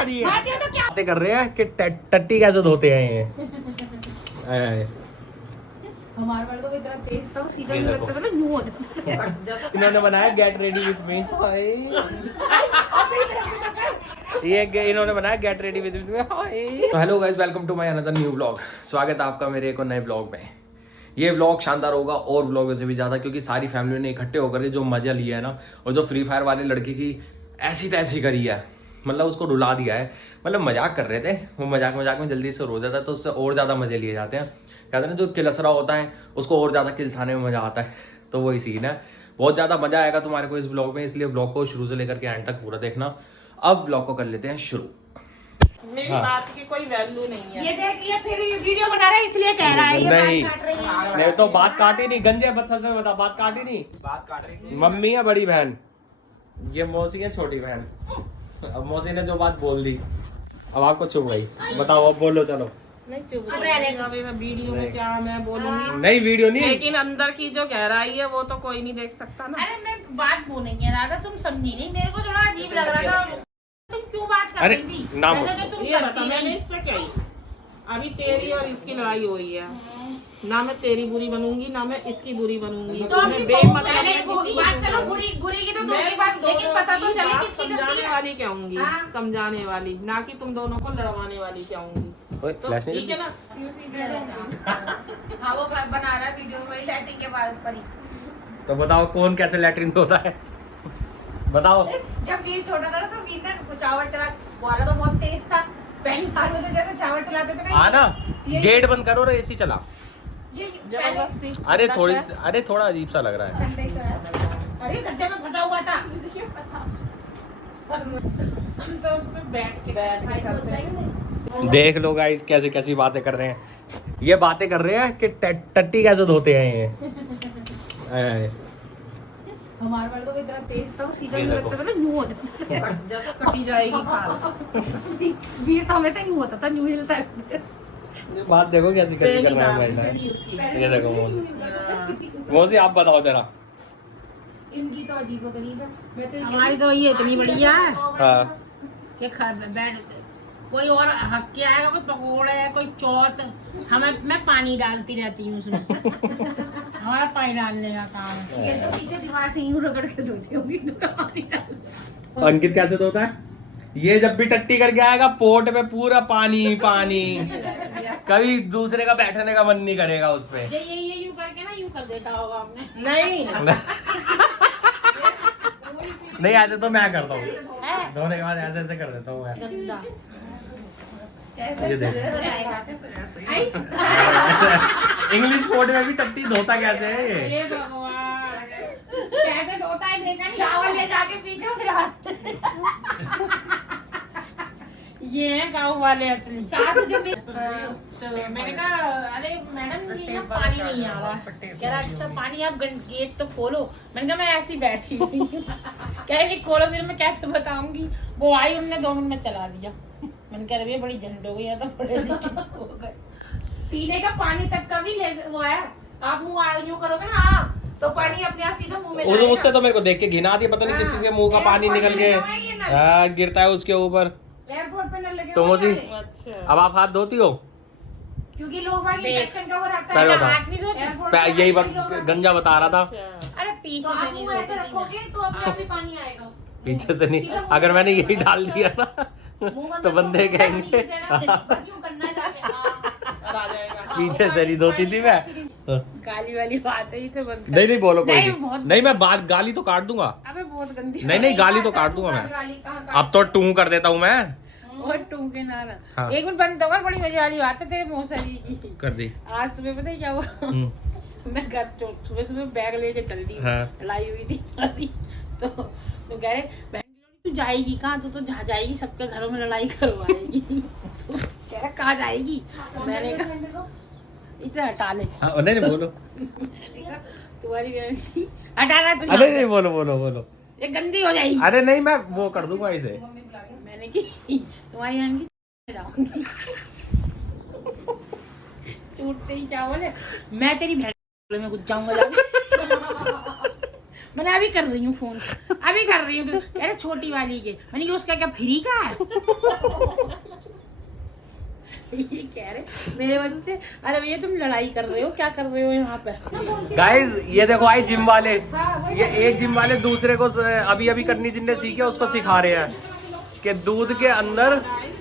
अरे बातें कर रहे हैं कि टट्टी कैसे धोते हैं ये। हमारे वाले तो इतना तेज था, वो सीधा नहीं लगता था ना, यूं हो जाता। इन्होंने बनाया गेट रेडी विद मी। ये इन्होंने बनाया get ready with me. Hello guys, welcome to my another new vlog. स्वागत है आपका मेरे एक और नए व्लॉग में। ये व्लॉग शानदार होगा और व्लॉगों से भी ज़्यादा, क्योंकि सारी फैमिली ने इकट्ठे होकर के जो मजा लिया है ना, और जो फ्री फायर वाले लड़के की ऐसी तैसी करी है, मतलब उसको रुला दिया है। मतलब मजाक कर रहे थे वो, मजाक में जल्दी से रो जाता है, तो उससे और ज़्यादा मजे लिए जाते हैं। कहते हैं ना, जो किलसरा होता है उसको और ज़्यादा किलसाने में मज़ा आता है, तो वही सीन है। बहुत ज़्यादा मज़ा आएगा तुम्हारे को इस ब्लॉग में, इसलिए ब्लॉग को शुरू से लेकर के एंड तक पूरा देखना। अब ब्लॉग को कर लेते हैं शुरू। मेरी बात की कोई वैल्यू नहीं है। ये देख, ये फिर वीडियो बना रहा है इसलिए कह रहा है, ये नहीं, बात काट रही है। नहीं तो बात काटी नहीं, गंजे बच्चा से बता, बात काटी नहीं, बात काट रही मम्मी है बड़ी बहन, ये मौसी है छोटी बहन। अब मौसी ने जो बात बोल दी, अब आपको चुप गई, बताओ अब बोलो, चलो। नहीं चुप अभी मैं वीडियो में क्या मैं बोलूंगी, नहीं वीडियो नहीं, लेकिन अंदर की जो गहराई है वो तो कोई नहीं देख सकता ना। अरे मैं बात बोलेंगे राधा, तुम समझी नहीं, मेरे को थोड़ा अजीब लग रहा था। तुम क्यों बात कर रही थी? ना वैसे तो तुम ये बता, करती मैंने नहीं। इससे क्या ही? अभी तेरी और इसकी लड़ाई हो रही है, ना मैं तेरी बुरी बनूंगी ना मैं इसकी बुरी बनूंगी। तो मैं अपनी बेमतलब होगी बात, चलो बुरी बुरी की तो दो की बात, लेकिन पता तो चले किसकी गलती समझाने है। वाली क्या होंगी, हाँ। समझाने वाली, ना कि तुम दोनों को लड़वाने वाली क्या होंगी। तो ठीक है ना। हाँ, वो बना रहा है वीडियो वही लैट्रिन के बाद पर ही। तो बताओ कौन कैसे लैट्रिन होता है, बताओ। जब वीर छोटा था ना, तो वीर ने चावल चला, वाला तो बहुत तेज था। पहली बार में तो जैसे चावल चलाते थे हाँ ना, ये- गेट बंद करो और एसी चला। ये जबरदस्ती। अरे थोड़ा अजीब सा लग रहा है। ठंडे का, अरे गड्ढे में फंसा हुआ था। हम तो उसमें बैठ के करते। देख लो गाइस कैसे कैसी बातें कर रहे हैं। ये बातें कर रहे हैं कि टट्टी कैसे धोते हैं ये। हमारे वाले तो इतना तेज था, वो सीधा ये नहीं देखो। लगता था ना, यूं हो जाता था। जब तो कटी जाएगी खाल। वीर तो हमेशा यूं होता था, यूं हिलता है। ये बात देखो कैसी कैसी कर रहा है भाई साहब। ये देखो मौसी, आप बताओ जरा। इनकी तो अजीब गरीब है। मैं तो हमारी तो ये इतनी बढ़िया है हाँ, कि घर में बैठ कोई और हक के आएगा, कोई पकौड़े है, कोई चौथ, हमें मैं पानी डालती रहती हूँ उसमें। हमारा पानी डालने का काम है। ये तो पीछे दीवार से यूं रगड़ के धोती होगी, पानी डाल। अंकित कैसे धोता है? ये जब भी टट्टी करके आएगा पोट पे पूरा पानी पानी, कभी दूसरे का बैठने का मन नहीं करेगा उस पे। ये यूं करके ना, यूं कर देता होगा आपने। नहीं नहीं, ऐसे तो मैं करता हूँ, धोने के बाद ऐसे ऐसे कर देता हूँ मैं। गंदा ये कैसे देख। जाएगा? आई? इंग्लिश कोड में भी टट्टी धोता कैसे है ये? हे भगवान, कैसे धोता है देखा नहीं? शावर ले जाके पीछे फिर हाथ। ये है गाँव वाले असली। सास जब तो मैंने कहा, अरे मैडम ये ना पानी नहीं आ रहा। कह रहा अच्छा पानी आप गेट तो खोलो। मैंने कहा मैं ऐसी बैठी हुई हूँ। कह रही खोलो, फिर मैं कैसे बताऊंगी। वो आई, उन्होंने 2 मिनट में चला दिया। मैंने कह रही बड़ी झंड हो गई, या तो पढ़े लिखे हो गए। पीने का पानी तक का भी वो है, आप मुँह यूं करोगे ना आप, तो पानी अपने आप सीधा मुंह में जाएगा। उससे तो मेरे को देख के घिना आती है, पता नहीं किस किस के मुंह का पानी निकल के गिरता है उसके ऊपर। एयरपोर्ट पे न लगे तो हुए मौसी, हैं। अच्छा अब आप हाथ धोती हो? क्योंकि लोग भाई इंफेक्शन का वो रहता पहले है, बताओ। हाथ भी धोते हैं। यही गंजा बता रहा था। अरे पीछे से आप मुंह ऐसे रखोगे तो अपने आप ही पानी आएगा उसमें। पीछे से नहीं, अगर मैंने यही डाल दिया ना तो बंदे कहेंगे पीछे से नहीं धोती थी मैं। गाली वाली बात है, इसे बंद कर। नहीं बोलो कोई नहीं, नहीं, बहुत- नहीं मैं बात गाली तो काट दूंगा। अबे बहुत गंदी। नहीं गाली तो काट दूंगा मैं, गाली कहाँ अब तो टू कर देता हूँ मैं। और टूके ना ना। हाँ। एक मिनट बंद होगा, बड़ी मजे वाली बात है तेरे मौसरी की। कर दी। आज सुबह पता है क्या हुआ? मैं घर सुबह बैग लेके चल दी, हाँ। लड़ाई हुई थी तो कह रहे बहन तू जाएगी कहाँ, तू तो जहाँ जाएगी सबके घरों में लड़ाई करवाएगी। तो कह रहा कहाँ जाएगी? मैंने कहा इसे हटा ले। नहीं बोलो। तुम्हारी बहन थी, हटाना तू। अरे नहीं बोलो। ये गंदी हो जाएगी। अरे नहीं मैं वो कर दूंगा इसे। मैंने की तुम्हारी बहन की जाऊंगी। छूटते ही क्या बोले, मैं तेरी बहन में घुस जाऊंगा जाके। मैंने अभी कर रही हूँ फोन, अभी कर रही हूँ। कह रहे छोटी वाली के, मैंने कहा उसका क्या फ्री का है? ये कह रहे मेरे बच्चे, अरे भैया तुम लड़ाई कर रहे हो, क्या कर रहे हो यहाँ पे? गाइस ये देखो आई जिम वाले, ये एक जिम वाले दूसरे को अभी अभी करनी जिनने सीखे उसको सिखा रहे हैं कि दूध के अंदर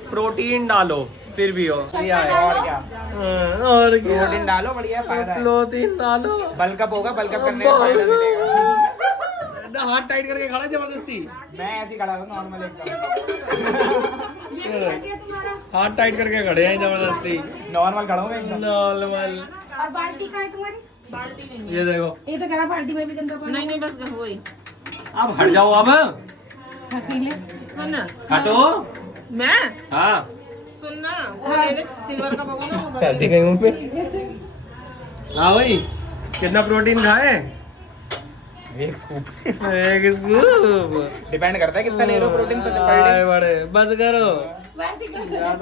प्रोटीन डालो फिर भी हो। और क्या और क्या? प्रोटीन डालो, बढ़िया फायदा है। प्रोटीन डालो, बल्कअप होगा, बल्कअप करने में फायदा मिलेगा। हाथ टाइट करके खड़ा जबरदस्ती, मैं ऐसे ही खड़ा हूँ नॉर्मल एकदम। हाथ टाइट करके खड़े हैं जबरदस्ती, नॉर्मल खड़ा हूँ मैं एकदम। नॉर्मल। और बाल्टी कहाँ है तुम्हारी? बाल्टी नहीं ये देखो, ये तो कह रहा बाल्टी में भी गंदा पानी। नहीं नहीं, बस वही। अब हट जाओ, अब हकीले सुन ना, हटो। मैं हाँ सुन ना, वो ले ले सिल्वर का भगोना, वो बना ले। ठीक है मुंह पे। हाँ भाई, कितना प्रोटीन खाए? एक स्कूप। एक स्कूप। डिपेंड करता है कितना ले रहे हो प्रोटीन पर आए बड़े, बस करो। वैसे क्यों? अब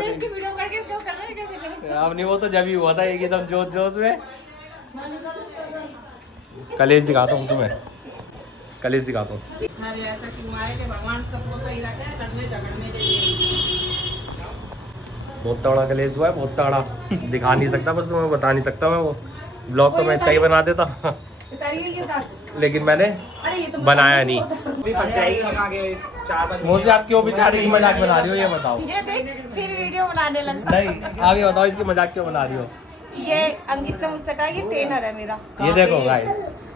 इसकी वीडियो करके इसको कर रहे हैं, कैसे करें? अब नहीं, वो तो जब ही हुआ था एकदम जोश जोश में। कलेज दिखाता हूँ तुम्हें, कलेज दिखाता हूँ। अरे ऐसा क्यों आए कि भगवान सबको सही रखे, करने झगड़ने चाहिए। बहुत तगड़ा कलेज हुआ है, बहुत तगड़ा। दिखा नहीं सकता, बस मैं बता नहीं सकता। मैं वो ब्लॉग तो मैं इसका ही बना देता, लेकिन मैंने अरे ये तो बनाया नहीं। अभी फंस जाएगी हम आगे 4-5 वो से आप क्यों बेचारे की मजाक बना रही हो, ये बताओ। ये देख फिर वीडियो बनाने लगा। नहीं, आप ये बताओ इसकी मजाक क्यों बना रही हो। ये अंकित ने मुझसे कहा ये ट्रेनर है मेरा। ये देखो गाइस,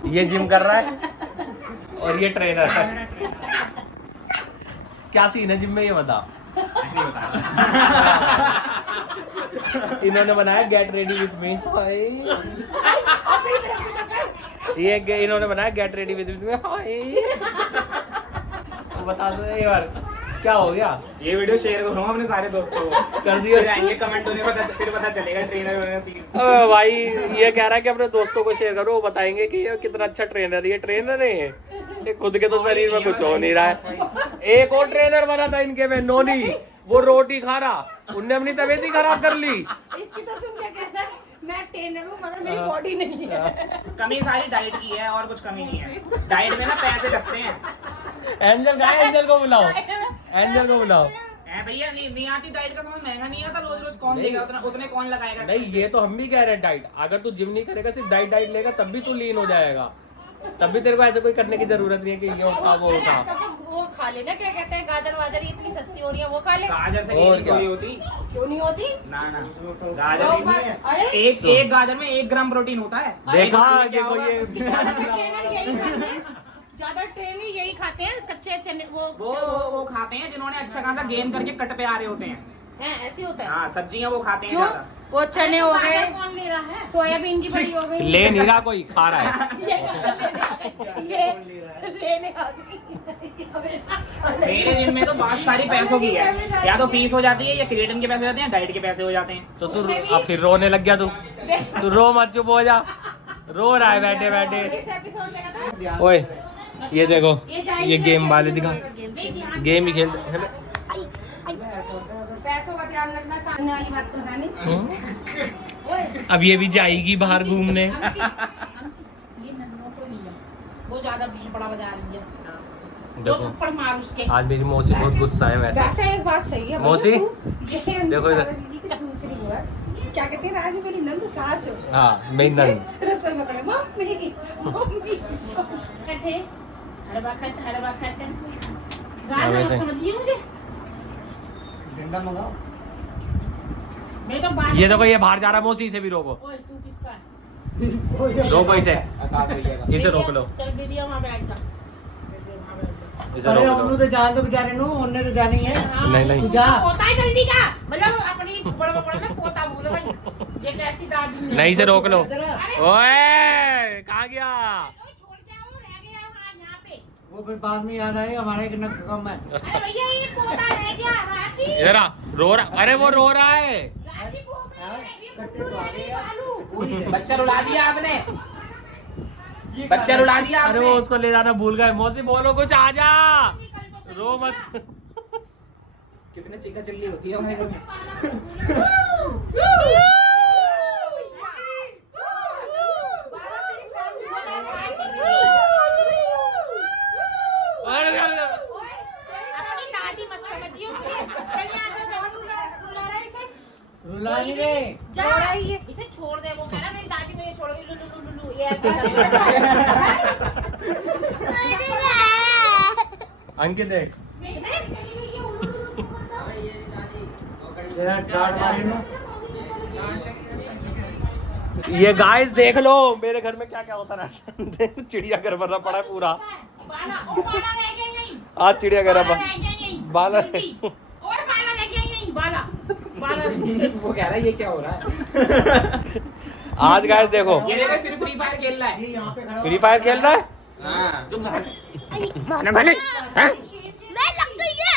ये जिम कर रहा है और ये ट्रेनर है। क्या सीन है जिम में, ये बता। नहीं बता। इन्होंने बनाया गेट रेडी विद मी। ये इन्होंने बनाया गेट रेडी विद मी। बता दो एक बार क्या हो गया। ये वीडियो शेयर करूँगा अपने सारे दोस्तों को, कर दिया। फिर आएंगे कमेंट होने फिर पता चलेगा ट्रेनर होने का सीन। अबे भाई ये कह रहा है कि अपने दोस्तों को शेयर करो, वो बताएंगे कि ये कितना अच्छा ट्रेनर है। ये ट्रेनर है, ये खुद के तो शरीर में कुछ हो नहीं रहा है। एक और ट्रेनर बना था इनके में, नोनी, वो रोटी खा रहा, उनने अपनी तबीयत ही खराब कर ली। इसकी तो सुन क्या कहता है, मैं ट्रेनर हूँ मगर मेरी बॉडी नहीं है। कमी सारी डाइट की है और कुछ कमी नहीं है। डाइट में ना पैसे लगते हैं। एंजल का है, एंजल को बुलाओ, एंजल को बुलाओ। भैया नहीं आती डाइट का, समझ महंगा नहीं आता, रोज रोज कौन देगा, उतने कौन लगाएगा। नहीं, ये तो हम भी कह रहे हैं डाइट। अगर तू जिम नहीं करेगा, सिर्फ डाइट लेगा, तब भी तू लीन हो जाएगा। तब भी तेरे को ऐसे कोई करने की जरूरत नहीं है कि ये खा वो खा। वो खा लेना, क्या कहते हैं गाजर वाजर, इतनी सस्ती हो रही है, वो खा ले। गाजर से और गेन क्या? थोड़ी होती। क्यों नहीं होती? ना गाजर अरे एक गाजर में 1 ग्राम प्रोटीन होता है। देखा कि क्या कोई होगा? ये ट्रेनर यही खाते हैं, ज्यादा ट्रेनर यही खाते हैं, कच्चे चने वो खाते हैं जिन्होंने अच्छा खासा गेन करके कट पे आ रहे होते हैं। ऐसे होता है। हाँ, सब्जियां वो खाते हैं क्यों? ज्यादा। वो चने हो गए, कौन ले रहा है? सोयाबीन की बड़ी हो गई। ले नहीं रहा, कोई खा रहा है। ये लेने आ गई। मेरे जिम में तो बहुत सारी पैसों की है, या तो फीस हो जाती है, या क्रिएटिन के पैसे हो जाते हैं, डाइट के पैसे हो जाते हैं। तो तू अब फिर रोने लग गया। तू रो मत, चुप हो जा। रो रहा है बैठे बैठे। इस एपिसोड लगा था। ओए ये देखो, ये गेम वाले दिखा, गेम ही खेलते हैं। पैसों का ध्यान रखना, सामने वाली बात तो है नहीं। अब ये भी जाएगी बाहर घूमने। ये नन्नों को नहीं है, वो ज्यादा भीड़ बड़ा बजा रही है। दो देखो थप्पड़ मार उसके। आज मेरी मौसी बहुत गुस्सा है वैसे। वैसे एक बात सही है मौसी, ये देखो इधर। दीदी की दूसरी हुआ क्या कहते हैं, आज मेरी नंद सास है। हाँ मेरी नंद रसोई में खड़े, मम्मी मम्मी कटे हर वक्त गाना वैसे। समझिए मुझे। मैं तो बाहर। ये देखो, ये बाहर जा रहा है, मौसी से भी रोको। ओए तू किसका है? रोको इसे, आकाश भैया का। इसे रोक लो, चल दीदी वहाँ बैठ जा। इसे अरे रोक ਉਹਨੂੰ लो। ਤੇ ਜਾਣ ਤੋਂ ਵਿਚਾਰੇ ਨੂੰ ਉਹਨੇ ਤੇ ਜਾਣੀ ਹੈ नहीं नहीं, जा पोता है जल्दी का, मतलब अपनी बड़ा बड़ा में पोता बोले भाई, ये कैसी दादी है? नहीं से रोक लो। इधर आ। ओए कहाँ गया? छोड़ जाओ, रह गया यहाँ पे। वो फिर बाद में याद आए हमारा एक नक कम है अरे भैया ये पोता रह गया, राखी इधर आ, रो रहा, अरे वो रो रहा है। राखी पोता रह गया, कट्टे तो आ गए यार आलू। पूरी है। बच्चा रुला दिया आपने, ये बच्चा रुला दिया अरे आपने। वो उसको ले जाना भूल गए। मौसी बोलो कुछ, आ जा, रो मत। कितने चिक्का चिल्ली होती है हमारे घर में। जाने दे। जा इसे छोड़ दे। वो कह रहा मेरी दादी मुझे छोड़ोगी लुलु लुलु लुलु ये अंकित देख तेरा डांट मारी नू। ये गाइस देख लो मेरे घर में क्या क्या होता रहता है। चिड़ियाघर भरना पड़ा है पूरा। बाला रह गया यहीं। आज चिड़ियाघर बाला रह गया यहीं। बाला जल्दी। और बाला रह गया यहीं। बाला वो कह रहा है ये क्या हो रहा है। आज गाइस देखो ये देखो सिर्फ फ्री फायर खेल रहा है। ये यहाँ पे खड़ा हो। फ्री फायर खेल रहा है। हाँ जो माने भले मैं लग गई है।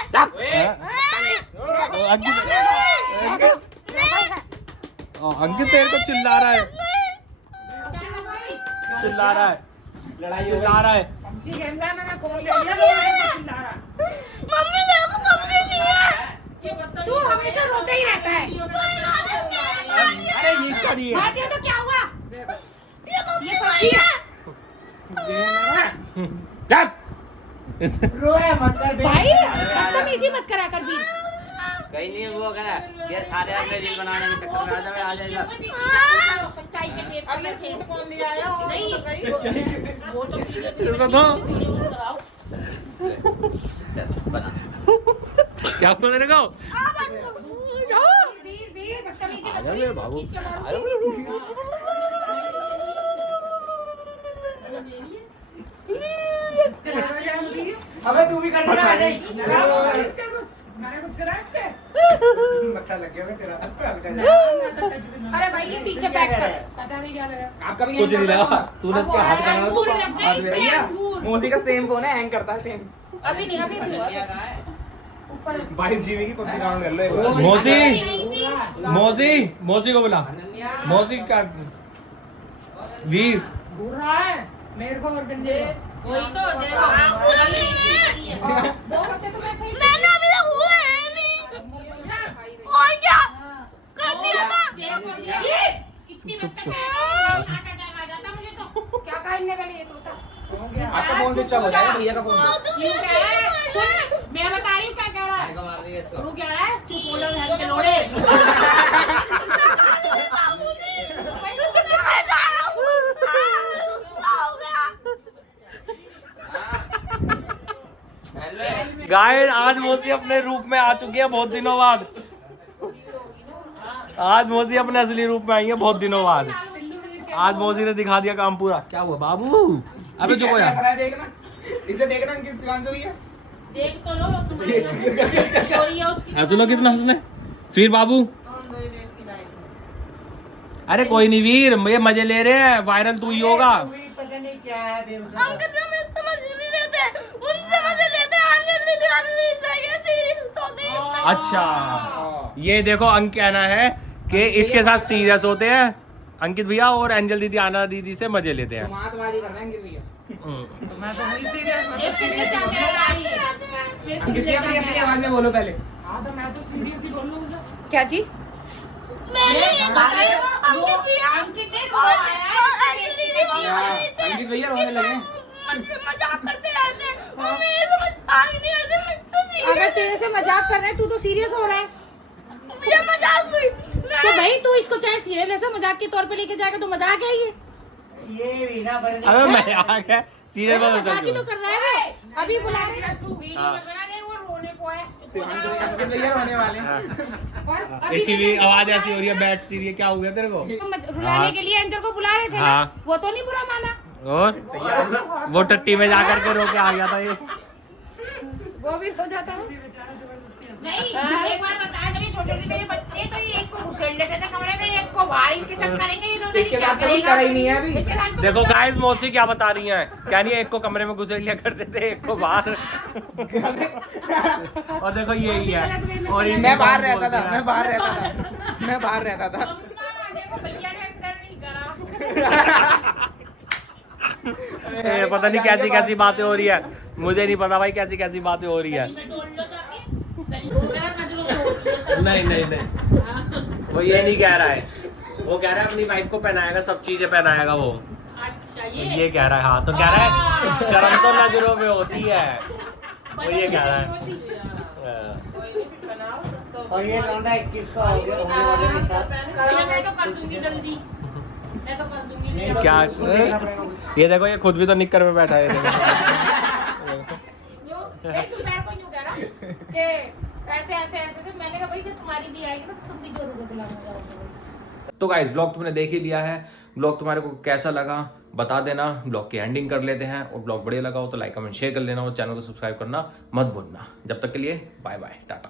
अंकित तेरे को चिल्ला रहा है। चिल्ला रहा है। चिल्ला रहा है। मम्मी देखो मम्मी नहीं है। तू हमेशा रोता ही रहता है। अरे ये इसका नहीं है। मार दिया तो क्या हुआ? ये पक्षी है। रोया मत कर बे। भाई बदतमीजी मत करा कर भी। कहीं नहीं वो कह रहा ये सारे अपने रील बनाने के चक्कर में आ जाएगा। सच्चाई के लिए अब ये सूट कौन ले आया और नहीं वो तो इसको दो। बना क्या बोल रहे हो? वीर वीर बदतमीजी मत आजा करिए, मेरे बाबू। खींच के मारो। अबे तू भी कर देना आ जाए। मत्था लग गया बे तेरा। हल्का जा। अरे भाई ये पीछे बैक कर। आपका भी कुछ नहीं लगा। तूने इसके हाथ का अंगूर लग गया इसमें भैया अंगूर। मौसी का सेम फोन है, हैंग करता है सेम। अभी नहीं हुआ धनिया कहाँ है? 22 GB की पबजी डाउनलोड कर लो एक बार। मौसी नहीं थी। मौसी मौसी को बुला। अनन्या मौसी का वीर वही तो देखो दो हफ्ते तो मैं मैंने अभी तक हुआ है नहीं और क्या कर दिया था ये कितनी बच्चा हार्ट अटैक आ जाता मुझे तो क्या करने वाले ये तो आपका फोन स्विच ऑफ हो जाएगा भैया का फोन। ये कह रहा है सुन मैं बता रही हूँ क्या कह रहा है को मार दिया इसको। तू कह रहा है चुप हो जाओ घर के लोड़े गाइस आज मौसी अपने रूप में आ चुकी है बहुत दिनों बाद। आज मौसी अपने असली रूप में आई है बहुत दिनों बाद। आज मौसी ने दिखा दिया काम पूरा। क्या हुआ बाबू? अबे चुप हो कैसा जा। रहा है देखना, इसे देखना किस दुकान से हुई है। देख तो लो तुम्हारी चोरी है उसकी हंस लो कितना हंसने। फिर बाबू अरे कोई नहीं वीर ये मजे ले रहे हैं। वायरल तू ही होगा। तू ही पता नहीं क्या है बे मतलब। अंकल जो मैं समझ नहीं लेते उनसे मजे लेते हैं अंकल ने ध्यान नहीं दिया सीरियस होते हैं अच्छा ये देखो अंक कहना है कि इसके साथ सीरियस होते हैं अंकित भैया और एंजल दीदी आना दीदी से मजे लेते हैं। मातबाजी कर रहे हैं भैया। एक सीरियस क्या कह रहा है कितनी अपनी असली आवाज में बोलो पहले। क्या जी मैंने ये बताया अंकित भैया अंकित देखो अंकित भैया रोने लगे। मजाक करते रहते हैं और मेरे समझ आ ही नहीं आते मुझसे सीरियस अगर तेरे से मजाक कर रहे हैं तू तो सीरियस हो रहा है मुझे मजाक हुई तो भाई तू इसको चाहे सीरियस ऐसा मजाक के तौर पे लेके जाएगा तो मजाक है ये ये भी ना बनने। अबे मैं आ गया सीरियस मजाक ही तो कर रहा है वो अभी बुला रहे हैं वीडियो में बना दे वो रोने को है अंकित भैया रोने वाले हैं। और अभी इसीलिए आवाज ऐसी हो रही है बैठ सीरियस। क्या हो गया तेरे को? रुलाने के लिए एंजल को बुला रहे थे ना हाँ। वो तो नहीं बुरा माना और वो टट्टी में जाकर के रो के आ गया था ये। वो भी हो जाता है नहीं एक बार बताया जब ये छोटे छोटे मेरे बच्चे तो ये एक को घुसेड़ लेते थे कमरे में एक को बाहर इसके साथ करेंगे ये दोनों इसके साथ तो कुछ करा ही नहीं है अभी। इसके साथ तो देखो गाइस मौसी क्या बता रही हैं। क्या नहीं एक को कमरे में घुसेड़ लिया करते थे एक को बाहर। और देखो यही है। और इसी मैं को बाहर हम रहता बोलते था, हैं। मैं बाहर रहता था, मैं बाहर रहता था। देखो भैया ने अंदर नहीं करा ए, पता नहीं कैसी कैसी बातें हो रही है। मुझे नहीं पता भाई कैसी कैसी बातें हो रही है। मैं तोड़ लो जाके नजरों से होती है सब नहीं नहीं नहीं वो ये नहीं कह रहा है। वो कह रहा है अपनी वाइफ को पहनाएगा सब चीजें पहनाएगा वो। अच्छा ये कह रहा है। हाँ तो कह रहा है शर्म तो नजरों में होती है। वो ये कह रहा है। कोई नहीं बनाओ तो और ये लौंडा 21 का हो गया होने वाले के साथ भैया मैं तो कर दूंगी जल्दी, मैं तो कर दूंगी नहीं क्या उसको देखना पड़ेगा कुछ। ये देखो, ये खुद भी तो निक्कर में बैठा है। जो एक दोपहर को यूं कह रहा कि ऐसे ऐसे ऐसे से, मैंने कहा भाई जब तुम्हारी भी आएगी ना तो तुम भी जोरू के गुलाम हो जाओगे। तो गाइस ब्लॉग तुमने देख ही लिया है। ब्लॉग तुम्हारे को कैसा लगा बता देना। ब्लॉग की एंडिंग कर लेते हैं, और ब्लॉग बढ़िया लगा हो तो लाइक कमेंट शेयर कर लेना, और चैनल को सब्सक्राइब करना मत भूलना। जब तक के लिए बाय बाय, टाटा।